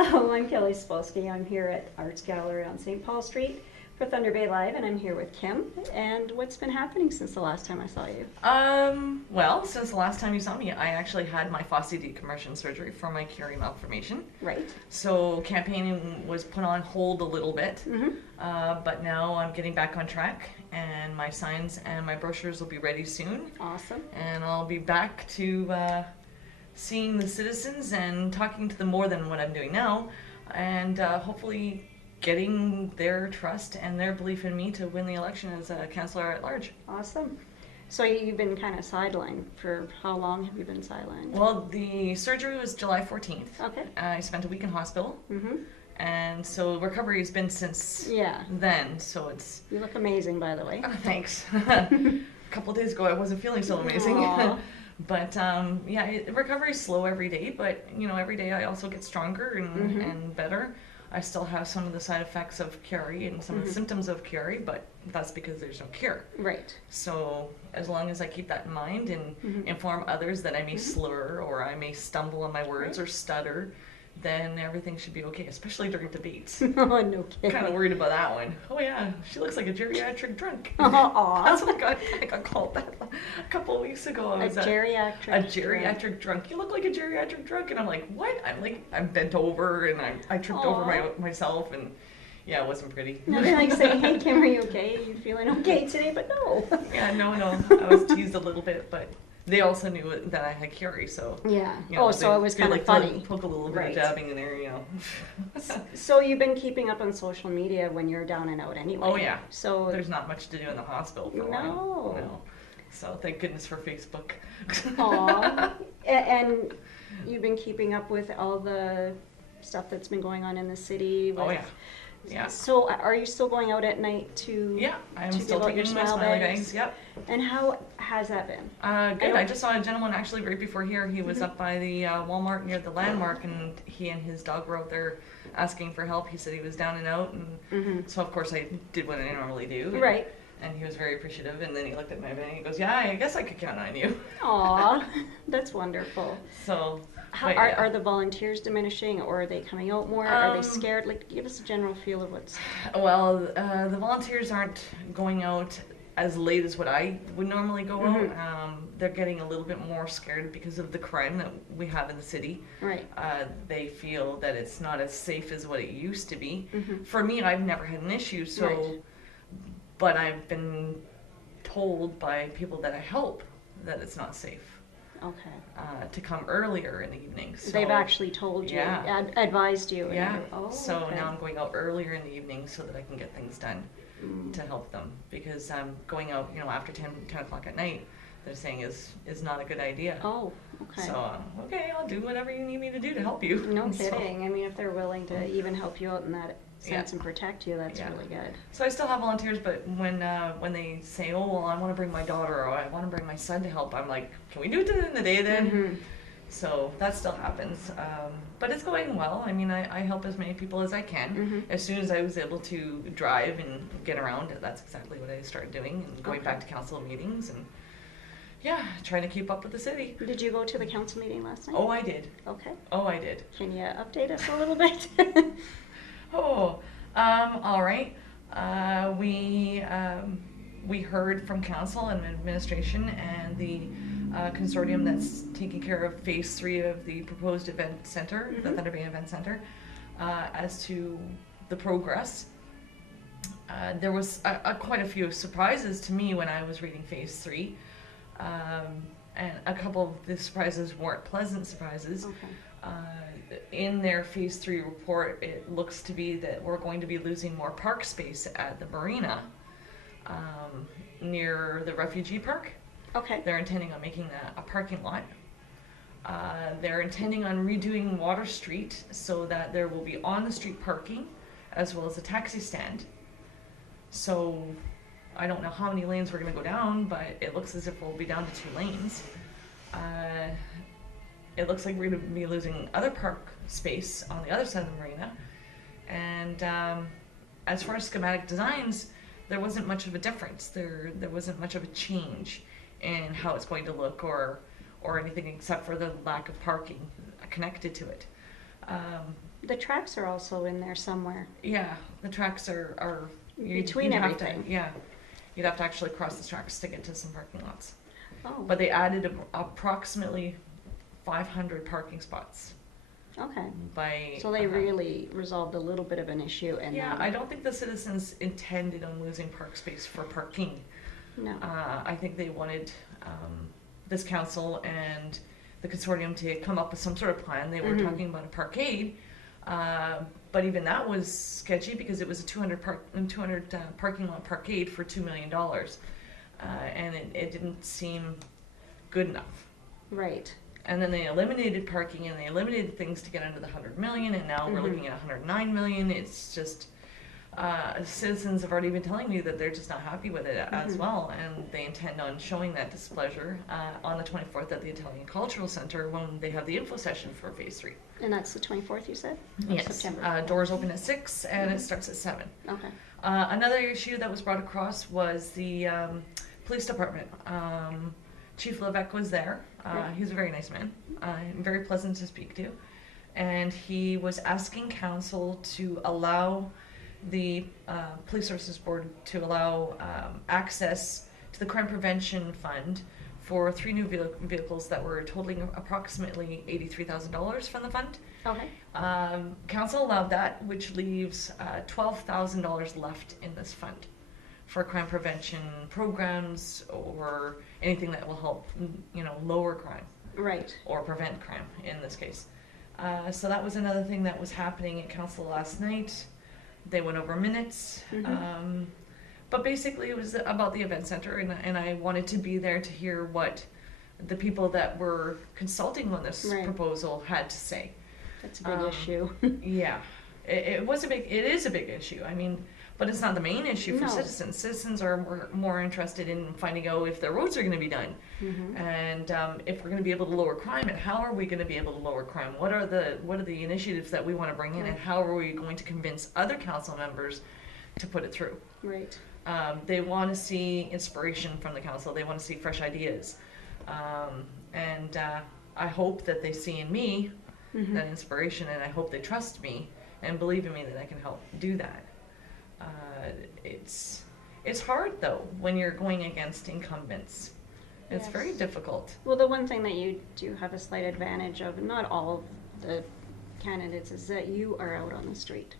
Oh, I'm Kelly Spolsky. I'm here at Arts Gallery on St. Paul Street for Thunder Bay Live, and I'm here with Kim. And what's been happening since the last time I saw you? Well, since the last time you saw me, I actually had my fascia decompression surgery for my Curie malformation. Right. So campaigning was put on hold a little bit, Mm-hmm. but now I'm getting back on track, and my signs and my brochures will be ready soon. Awesome. And I'll be back to seeing the citizens and talking to them more than what I'm doing now, and hopefully getting their trust and their belief in me to win the election as a councillor at large. Awesome. So you've been kind of sidelined. For how long have you been sidelined? Well, the surgery was July 14th. Okay. I spent a week in hospital, Mm-hmm. and so recovery has been since Yeah. then, so it's... You look amazing, by the way. Thanks. A couple days ago I wasn't feeling so amazing. Aw. But recovery's slow every day, but every day I also get stronger and better. I still have some of the side effects of Curie and some of the symptoms of Curie, but that's because there's no cure. Right. So as long as I keep that in mind and inform others that I may slur or I may stumble on my words or stutter, then everything should be okay, especially during debates. Oh, no kidding. Kind of worried about that one. Oh yeah, she looks like a geriatric drunk. Aw. That's what I got called that a couple of weeks ago. I was A geriatric geriatric drunk. You look like a geriatric drunk, and I'm like, what? I'm bent over, and I tripped over myself, and yeah, it wasn't pretty. Nothing like saying, hey Kim, are you okay? Are you feeling okay today? But no. Yeah, no. I was teased a little bit, but they also knew that I had Curie, so Yeah. So they it was kind of like funny. to poke a little bit Right. of jabbing in there, So you've been keeping up on social media when you're down and out anyway. Oh yeah. So There's not much to do in the hospital for a while. No. So thank goodness for Facebook. Aw. And you've been keeping up with all the stuff that's been going on in the city. Oh yeah. Yeah. So are you still going out at night to? Yeah, I'm to still give out your taking my smile smiley bags? bags. Yep. And how has that been? Good. I just saw a gentleman actually right before here. He was up by the Walmart near the landmark, and he and his dog were out there asking for help. He said he was down and out, and so of course I did what I normally do. Right. And he was very appreciative, and then he looked at my bag and he goes, "Yeah, I guess I could count on you." Aw, that's wonderful. So. How, are the volunteers diminishing, or are they coming out more? Are they scared? Like, give us a general feel of what's... Well, the volunteers aren't going out as late as what I would normally go out. They're getting a little bit more scared because of the crime that we have in the city. Right. They feel that it's not as safe as what it used to be. For me, I've never had an issue, so... Right. But I've been told by people that I help that it's not safe. Okay. To come earlier in the evening. So, They've actually told you, Yeah. Advised you. Yeah. Oh, So okay. now I'm going out earlier in the evening so that I can get things done to help them. Because going out, after 10 o'clock at night, they're saying is not a good idea. Oh, okay. So, okay, I'll do whatever you need me to do to help you. No So- kidding. I mean, if they're willing to even help you out in that sense Yeah. and protect you, that's Yeah. really good. So I still have volunteers, but when they say, oh, well, I want to bring my daughter or I want to bring my son to help, I'm like, can we do it in the day then? So that still happens. But it's going well. I mean, I help as many people as I can. As soon as I was able to drive and get around, that's exactly what I started doing and going back to council meetings and trying to keep up with the city. Did you go to the council meeting last night? Oh, I did. Okay. Oh, I did. Can you update us a little bit? All right. We heard from council and administration and the consortium that's taking care of phase 3 of the proposed event center, the Thunder Bay Event Center, as to the progress. There was quite a few surprises to me when I was reading phase 3, and a couple of the surprises weren't pleasant surprises. Okay. In their phase 3 report, it looks to be that we're going to be losing more park space at the marina near the refugee park. Okay. They're intending on making that a parking lot. They're intending on redoing Water Street so that there will be on-the-street parking as well as a taxi stand. So I don't know how many lanes we're going to go down, but it looks as if we'll be down to 2 lanes. It looks like we're going to be losing other park space on the other side of the marina. And as far as schematic designs, there wasn't much of a difference. There wasn't much of a change in how it's going to look or anything except for the lack of parking connected to it. The tracks are also in there somewhere. Yeah, the tracks are Between you'd have everything. you'd have to actually cross the tracks to get to some parking lots. Oh, But they added approximately 500 parking spots okay. by. So they really resolved a little bit of an issue, and Yeah, then, I don't think the citizens intended on losing park space for parking. no. I think they wanted this council and the consortium to come up with some sort of plan. They were Mhm. talking about a parkade, but even that was sketchy because it was a 200 parking lot parkade for $2 million, and it didn't seem good enough. Right. And then they eliminated parking and they eliminated things to get under the 100 million, and now we're Mhm. looking at 109 million. It's just citizens have already been telling me that they're just not happy with it as Mhm. well, and they intend on showing that displeasure on the 24th at the Italian Cultural Center when they have the info session for Phase 3. And that's the 24th, you said? Of Yes, September. doors open at 6 and it Mhm. starts at 7. Okay. Another issue that was brought across was the police department. Chief Levesque was there. Right. He's a very nice man, very pleasant to speak to. And he was asking council to allow the Police Services Board to allow access to the Crime Prevention Fund for 3 new vehicles that were totaling approximately $83,000 from the fund. Okay. Council allowed that, which leaves $12,000 left in this fund for crime prevention programs or anything that will help, lower crime Right. or prevent crime in this case. So that was another thing that was happening at council last night. They went over minutes. Mhm. But basically it was about the event center, and I wanted to be there to hear what the people that were consulting on this Right. proposal had to say. That's a big issue. Yeah, it is a big issue. I mean, but it's not the main issue for No. citizens. Citizens are more interested in finding out if their roads are going to be done, Mhm. and if we're going to be able to lower crime, and how are we going to be able to lower crime? What are the initiatives that we want to bring in, and how are we going to convince other council members to put it through? Right. They want to see inspiration from the council. They want to see fresh ideas, and I hope that they see in me Mhm. that inspiration, and I hope they trust me and believe in me that I can help do that. It's hard though when you're going against incumbents. It's Yes. very difficult. Well, the one thing that you do have a slight advantage of, not all of the candidates, is that you are out on the street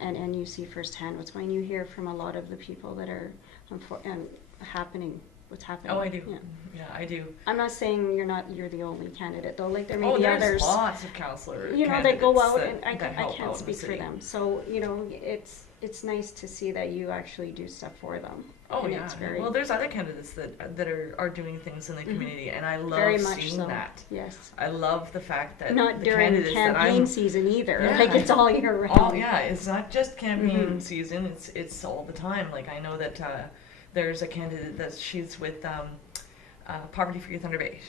and you see firsthand what's going. You hear from a lot of the people that are what's happening. Oh, I do. Yeah. Yeah, I do. I'm not saying you're the only candidate though. Like there may Oh, be there's others. lots of councillor That go out, candidates and that I help can't out in the speak for city. them. So it's nice to see that you actually do stuff for them. Oh And yeah. it's very, Well, there's other candidates that are doing things in the Mhm. community, and I very love much seeing so. that. Yes. I love the fact that Not the during candidates that campaign I'm season either. Yeah. Like it's all year round. all yeah, it's not just campaign Mhm. season. It's all the time. Like I know that there's a candidate that she's with Poverty Free Thunder Bay.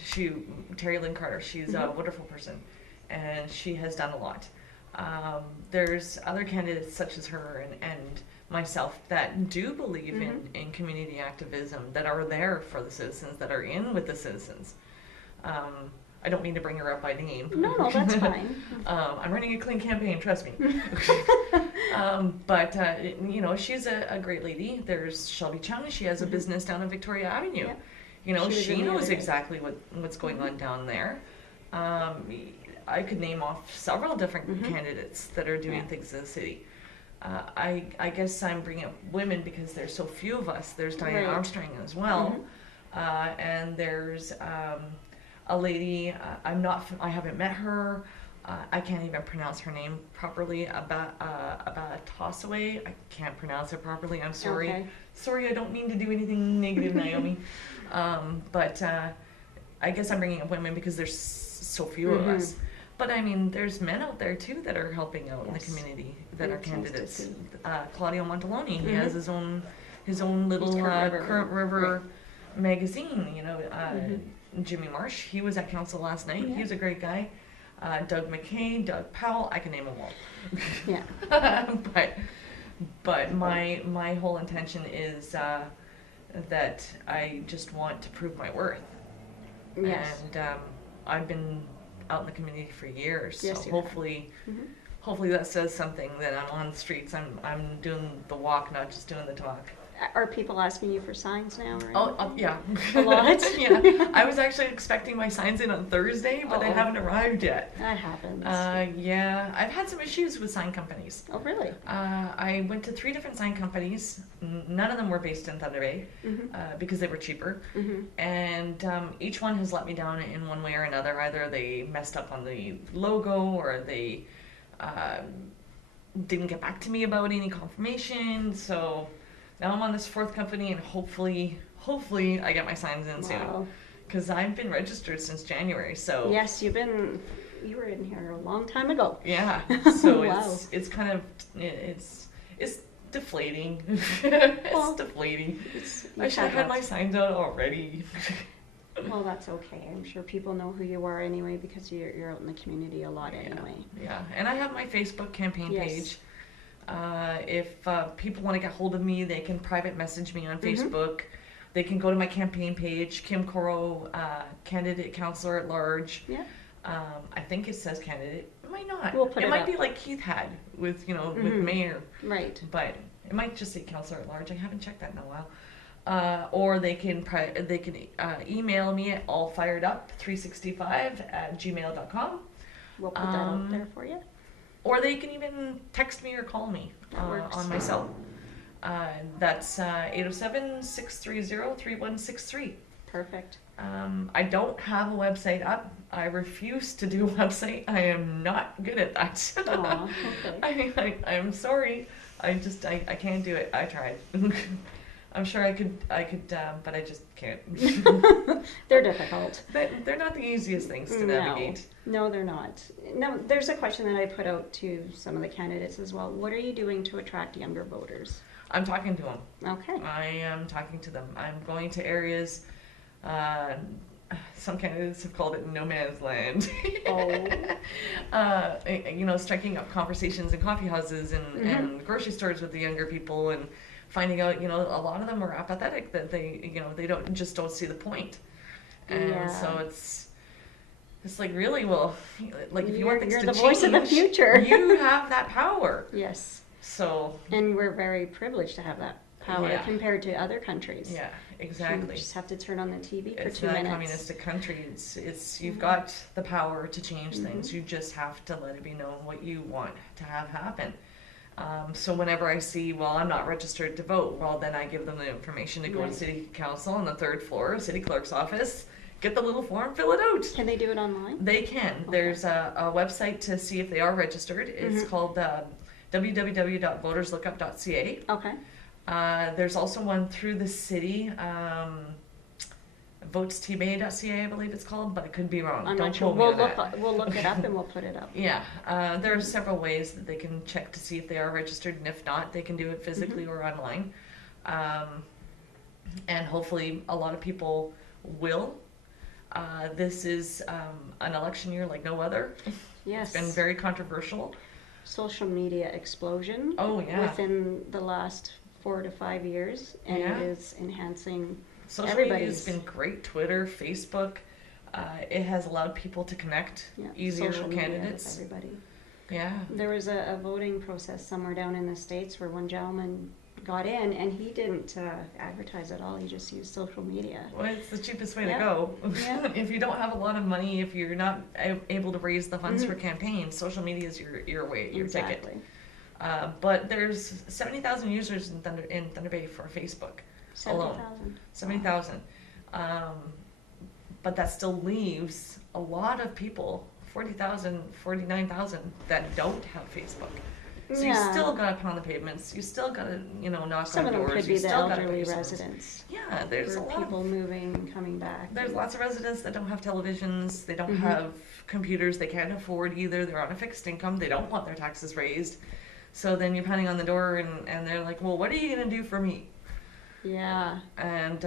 Terry Lynn Carter. She's a Mhm. wonderful person, and she has done a lot. There's other candidates such as her and myself that do believe Mm-hmm. in community activism, that are there for the citizens, that are in with the citizens. I don't mean to bring her up by name. No, that's fine. I'm running a clean campaign, trust me. But she's a great lady. There's Shelby Chung. She has a Mhm. business down on Victoria Avenue. Yep. You know, She was she in the knows other day. exactly what's going on down there. I could name off several different Mhm. candidates that are doing Yeah. things in the city. I guess I'm bringing up women because there's so few of us. There's Diane Right. Armstrong as well, and there's a lady. I haven't met her. I can't even pronounce her name properly. About Tossaway. I can't pronounce it properly. I'm sorry. Okay. Sorry, I don't mean to do anything negative, Naomi. But I guess I'm bringing up women because there's so few of Mhm. us. But I mean, there's men out there too that are helping out in the Yes. community that are It's nice to candidates. see. Claudio Montaloni, he Mhm. has his own little Current River magazine. You know, Jimmy Marsh, he was at council last night. Yeah. He's a great guy. Doug McKay, Doug Powell, I can name them all. Yeah. But my whole intention is that I just want to prove my worth. Yes. And I've been out in the community for years. Yes, So you have. hopefully, Mhm. hopefully that says something that I'm on the streets. I'm doing the walk, not just doing the talk. Are people asking you for signs now? Or Oh, yeah. A lot? Yeah. I was actually expecting my signs in on Thursday, but they Uh-oh. haven't arrived yet. That happens. Yeah, I've had some issues with sign companies. Oh, really? I went to 3 different sign companies. None of them were based in Thunder Bay because they were cheaper. And each one has let me down in one way or another. Either they messed up on the logo or they didn't get back to me about any confirmation. So now I'm on this 4th company, and hopefully I get my signs in soon. Wow. Because I've been registered since January, so Yes, you were in here a long time ago. yeah. So Wow. it's kind of it's deflating. It's Well, deflating. You I should have had my lots- signs out already. Well, that's okay. I'm sure people know who you are anyway because you're out in the community a lot anyway. Yeah, and I have my Facebook campaign Yes. page. If people want to get hold of me, they can private message me on Facebook. They can go to my campaign page, Kim Coreau, candidate councillor at large. Yeah. I think it says candidate. It might not. We'll put it might up. be like Keith had with with mayor, Right. but it might just say councillor at large. I haven't checked that in a while. Or they can email me at allfiredup365@gmail.com. We'll put that out there for you. Or they can even text me or call me That works. on my cell. That's 807-630-3163. Perfect. I don't have a website up. I refuse to do a website. I am not good at that. Aw, okay. I'm sorry. I can't do it. I tried. I'm sure I could, but I just can't. They're difficult. They're not the easiest things to navigate. No, they're not. No, there's a question that I put out to some of the candidates as well. What are you doing to attract younger voters? I'm talking to them. Okay. I am talking to them. I'm going to areas. Some candidates have called it no man's land. Striking up conversations in coffee houses and grocery stores with the younger people and finding out, a lot of them are apathetic, that they don't see the point. And Yeah. so it's like, really, well, like if you want things You're to the change, voice of the future. you have that power. Yes. So. And we're very privileged to have that power Yeah. compared to other countries. Yeah, exactly. You just have to turn on the TV for It's 2 not minutes. a communistic country. It's you've got the power to change things. You just have to let it be known what you want to have happen. So whenever I see, well, I'm not registered to vote, well, then I give them the information to go Right. to City Council on the 3rd floor, City Clerk's office, get the little form, fill it out. Can they do it online? They can. Okay. There's a website to see if they are registered. It's called www.voterslookup.ca. Okay. There's also one through the city, votestbay.ca, I believe it's called, but I could be wrong. I'm Don't not sure. quote me on that. We'll look it up and we'll put it up. Yeah, there are several ways that they can check to see if they are registered, and if not, they can do it physically or online. And hopefully a lot of people will. This is an election year like no other. Yes. It's been very controversial. Social media explosion. Oh, yeah. Within the last 4 to 5 years, and Yeah. it is enhancing. Social media has Everybody's- been great. Twitter, Facebook. It has allowed people to connect easier social with media candidates. with everybody. Yeah. There was a voting process somewhere down in the States where one gentleman got in and he didn't advertise at all. He just used social media. Well, it's the cheapest way Yeah. to go. Yeah. If you don't have a lot of money, if you're not able to raise the funds for campaigns, social media is your way, your ticket. Exactly. But there's 70,000 users in Thunder Bay for Facebook alone. 70,000. 70,000. But that still leaves a lot of people, 40,000, 49,000, that don't have Facebook. So you Yeah. still gotta pound the pavements. You still gotta, knock Some on of them doors. could You be the still gotta elderly pay some- residents. Yeah, there's Or a lot people of, moving and coming back. there's lots of residents that don't have televisions. They don't have computers. They can't afford either. They're on a fixed income. They don't want their taxes raised. So then you're pounding on the door and they're like, well, what are you gonna do for me? Yeah. And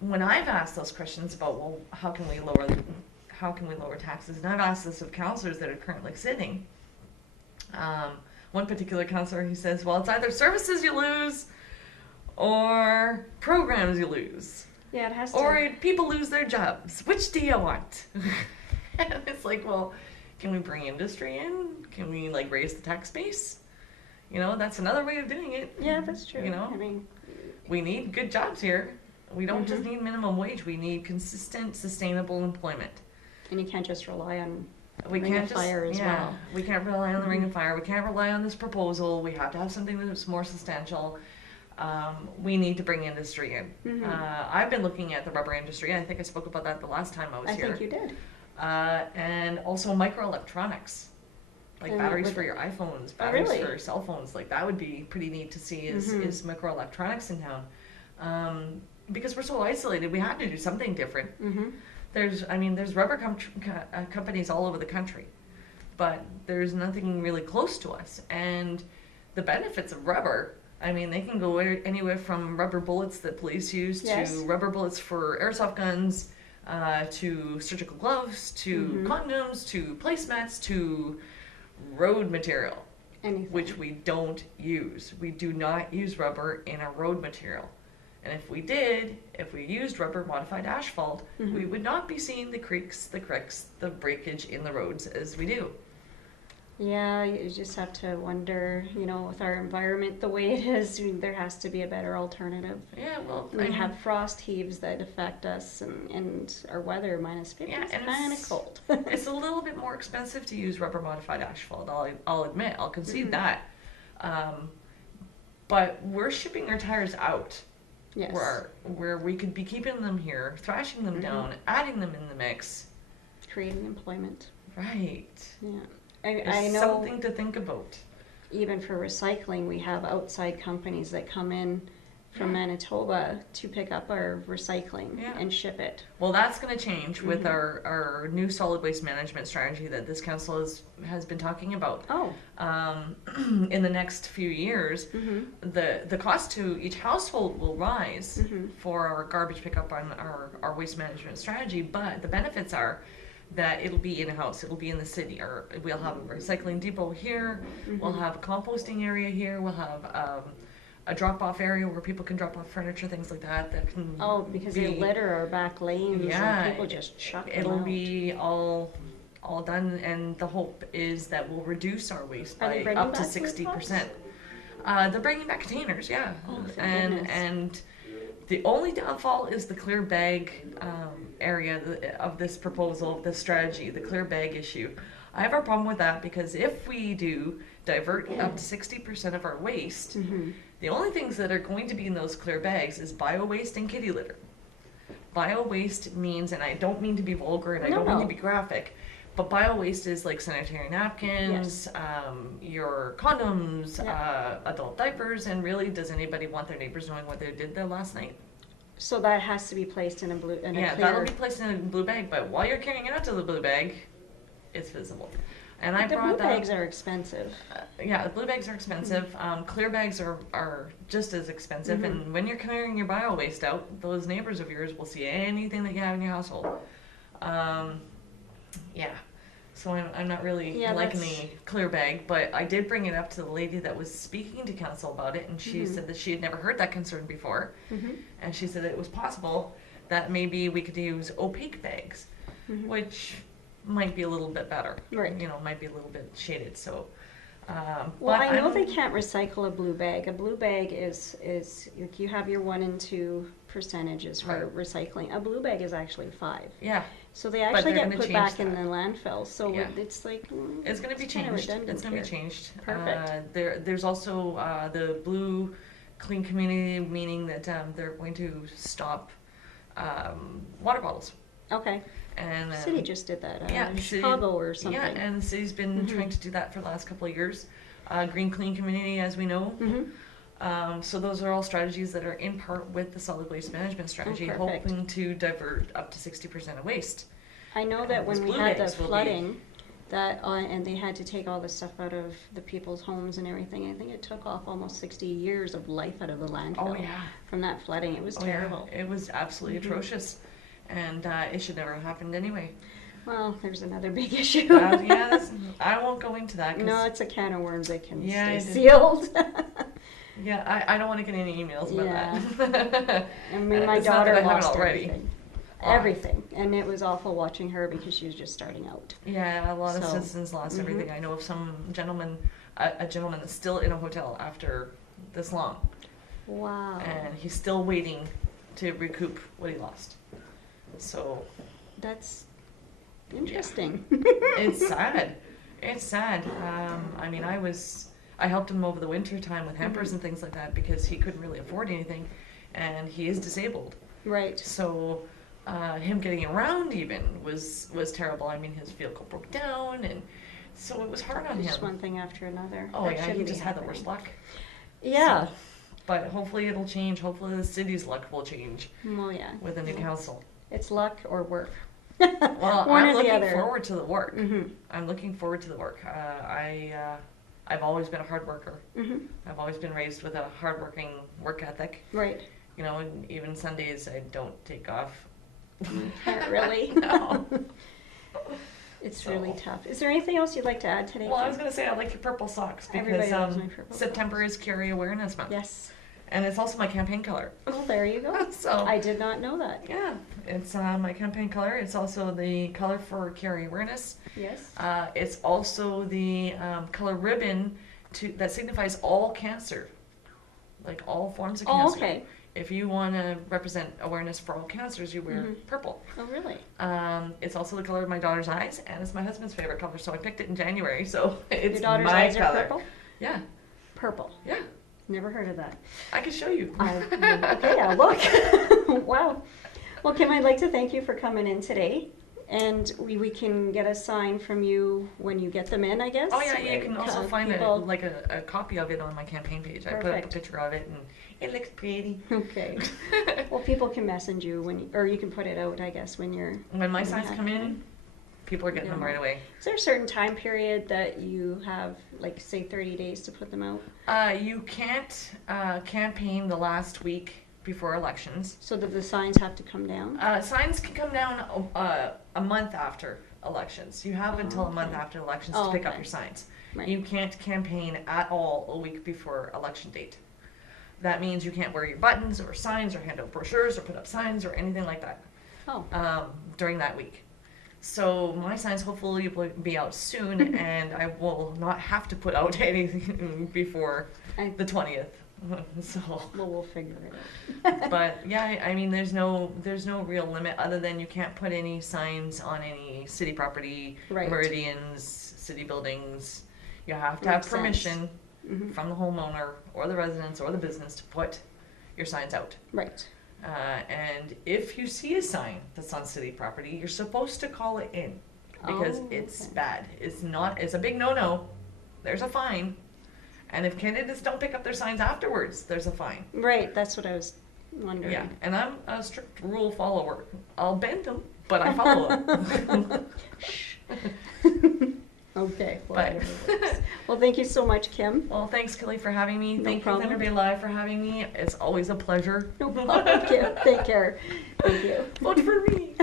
when I've asked those questions about, well, how can we lower taxes, and I've asked this of councillors that are currently sitting. One particular councillor, he says, well, it's either services you lose or programs you lose, Yeah, it has to. or people lose their jobs. Which do you want? And it's like, well, can we bring industry in? Can we like raise the tax base? You know, that's another way of doing it. Yeah, that's true. You know, I mean, we need good jobs here. We don't just Mhm. need minimum wage. We need consistent, sustainable employment. and you can't just rely on We Ring can't of just, Fire as well. we can't rely on the Ring Mhm. of Fire. We can't rely on this proposal. We have to have something that's more substantial. We need to bring industry in. Mhm. I've been looking at the rubber industry. I think I spoke about that the last time I was I here. think you did. And also microelectronics, like And batteries with- for your iPhones, Oh, batteries really? for cell phones. Like that would be pretty neat to see Mhm. is microelectronics in town. Because we're so isolated, we have to do something different. Mm-hmm. There's rubber companies all over the country, but there's nothing really close to us. And the benefits of rubber, I mean, they can go anywhere from rubber bullets that police use Yes. to rubber bullets for airsoft guns, to surgical gloves, to Mhm. condoms, to placemats, to road material, Anything. which we don't use. We do not use rubber in our road material. And if we did, if we used rubber modified asphalt, Mhm. we would not be seeing the creaks, the cracks, the breakage in the roads as we do. Yeah, you just have to wonder, you know, with our environment the way it is, I mean, there has to be a better alternative. Yeah, well, We have frost heaves that affect us, and our weather minus 50 Yeah, is and kind of it's- cold. it's a little bit more expensive to use rubber modified asphalt. I'll admit, I'll concede Mhm. that. But we're shipping our tires out. Yes. Where we could be keeping them here, thrashing them Mhm. down, adding them in the mix. Creating employment. Right. Yeah. I It's know something to think about. even for recycling, we have outside companies that come in from Yeah. Manitoba to pick up our recycling Yeah. and ship it. Well, that's going to change with Mhm. our new solid waste management strategy that this council has been talking about. Oh. In the next few years, Mm-hmm. the cost to each household will rise Mhm. for our garbage pickup on our waste management strategy, but the benefits are that it'll be in-house, it'll be in the city, or we'll have a recycling depot here, we'll Mhm. have a composting area here, we'll have a drop-off area where people can drop off furniture, things like that can Oh, because they be- litter our back lanes Yeah, and people just chuck them it'll out. be all done, and the hope is that we'll reduce our waste Are they by bringing up to back food 60%. They're bringing back containers, yeah. Oh, thank and goodness. and the only downfall is the clear bag area of this proposal, of this strategy, the clear bag issue. I have a problem with that because if we do divert up to 60% of our waste, Mhm. the only things that are going to be in those clear bags is bio waste and kitty litter. Bio waste means, and I don't mean to be vulgar and I don't mean No. to be graphic, but bio waste is like sanitary napkins, your condoms, adult diapers, and really, does anybody want their neighbors knowing what they did there last night? So that has to be placed in a Yeah, clear. that'll be placed in a blue bag, but while you're carrying it out to the blue bag, it's visible. And I the brought blue that. bags are expensive. Yeah, the blue bags are expensive. Clear bags are just as expensive. Mhm. And when you're carrying your bio waste out, those neighbors of yours will see anything that you have in your household. Yeah. So I'm not really Yeah, liking that's- the clear bag, but I did bring it up to the lady that was speaking to council about it, and she Mhm. said that she had never heard that concern before. Mm-hmm. And she said that it was possible that maybe we could use opaque bags, Mhm. which might be a little bit better. Right. You know, might be a little bit shaded. So. Well, but I know I'm- they can't recycle a blue bag. A blue bag is like you have your 1 and 2 percentages for Right. recycling. A blue bag is actually 5. Yeah, So they actually they're get gonna put change back in that. the landfill. So Yeah. it's like it's going to be kinda changed. redundant It's going to be here. changed. Perfect. There's also the blue clean community, meaning that they're going to stop water bottles. Okay. And The city just did that. yeah, the city- Chicago or something. Yeah, and the city's been Mhm. trying to do that for the last couple of years. Green clean community, as we know. Mhm. So those are all strategies that are in part with the solid waste management strategy, perfect. hoping to divert up to 60% of waste. I know that those when we blue had the bags will be- flooding, and they had to take all the stuff out of the people's homes and everything. I think it took off almost 60 years of life out of the landfill Oh yeah. from that flooding. It was Oh, yeah. terrible. It was absolutely Mhm. atrocious, and it should never have happened anyway. Well, there's another big issue. Yeah, I won't go into that. 'Cause, No, it's a can of worms that can Yeah, stay it is. sealed. yeah, I don't want to get any emails about Yeah. that. I mean, my It's not daughter that I haven't lost already. everything. everything. And it was awful watching her because she was just starting out. Yeah, a lot of So, citizens lost everything. I know of some gentleman, a gentleman that's still in a hotel after this long, Wow. and he's still waiting to recoup what he lost. So That's interesting. it's sad. It's sad. I mean, I helped him over the winter time with hampers and things like that because he couldn't really afford anything, and he is disabled. Right. So him getting around even was terrible. I mean, his vehicle broke down, and so it was hard on Just him. one thing after another. Oh That yeah, he shouldn't be just had the happening. worst luck. Yeah. So, but hopefully it'll change. Hopefully the city's luck will change Well, yeah. with a new council. It's luck or work. Well, One I'm or the looking other. forward to the work. Mm-hmm. I'm looking forward to the work. I've always been a hard worker. Mm-hmm. I've always been raised with a hardworking work ethic. Right. You know, and even Sundays I don't take off. Can't really. No. It's So- really tough. Is there anything else you'd like to add today? Well, I Kim? was gonna say I like your purple socks Everybody because loves my purple September is Carry Awareness Month. Yes. And it's also my campaign color. Well, there you go. So I did not know that. yeah, it's my campaign color. It's also the color for Carry Awareness. Yes. It's also the color ribbon that signifies all cancer, like all forms of Oh, cancer. okay. If you want to represent awareness for all cancers, you wear Mhm. purple. Oh, really? It's also the color of my daughter's eyes, and it's my husband's favorite color, so I picked it in January. So it's Your daughter's my eyes color. are purple? Yeah, Purple. yeah. Never heard of that. I can show you. Okay, I'll look. Wow. Well, Kim, I'd like to thank you for coming in today. And we can get a sign from you when you get them in, I guess. Oh yeah, you can also find people- a copy of it on my campaign page. I put up a Perfect. picture of it, and it looks pretty. Okay. Well, people can message you or you can put it out, I guess, when you're. When my when you signs have come them in, people are getting them Yeah. right away. Is there a certain time period that you have, like, say, 30 days to put them out? You can't campaign the last week before elections. So that the signs have to come down? Signs can come down a month after elections. You have until a month Okay. after elections Oh, to pick up okay. your signs. Right. You can't campaign at all a week before election date. That means you can't wear your buttons or signs or hand out brochures or put up signs or anything like that Oh, during that week. So my signs hopefully will be out soon, and I will not have to put out anything before I- the 20th. So, well, we'll figure it out. but yeah, I mean, there's no real limit other than you can't put any signs on any city property, Right. meridians, city buildings. You have to have Makes sense. permission Mhm. from the homeowner or the residents or the business to put your signs out. Right. And if you see a sign that's on city property, you're supposed to call it in because Oh, it's okay. bad. It's a big no-no. There's a fine. And if candidates don't pick up their signs afterwards, there's a fine. Right, that's what I was wondering. Yeah, and I'm a strict rule follower. I'll bend them, but I follow them. Okay. Well, But- whatever works. Well, thank you so much, Kim. Well, thanks, Kelly, for having me. No Thank problem. you, Thunder Bay Live, for having me. It's always a pleasure. No problem, Kim. Take care. Thank you. Vote for me.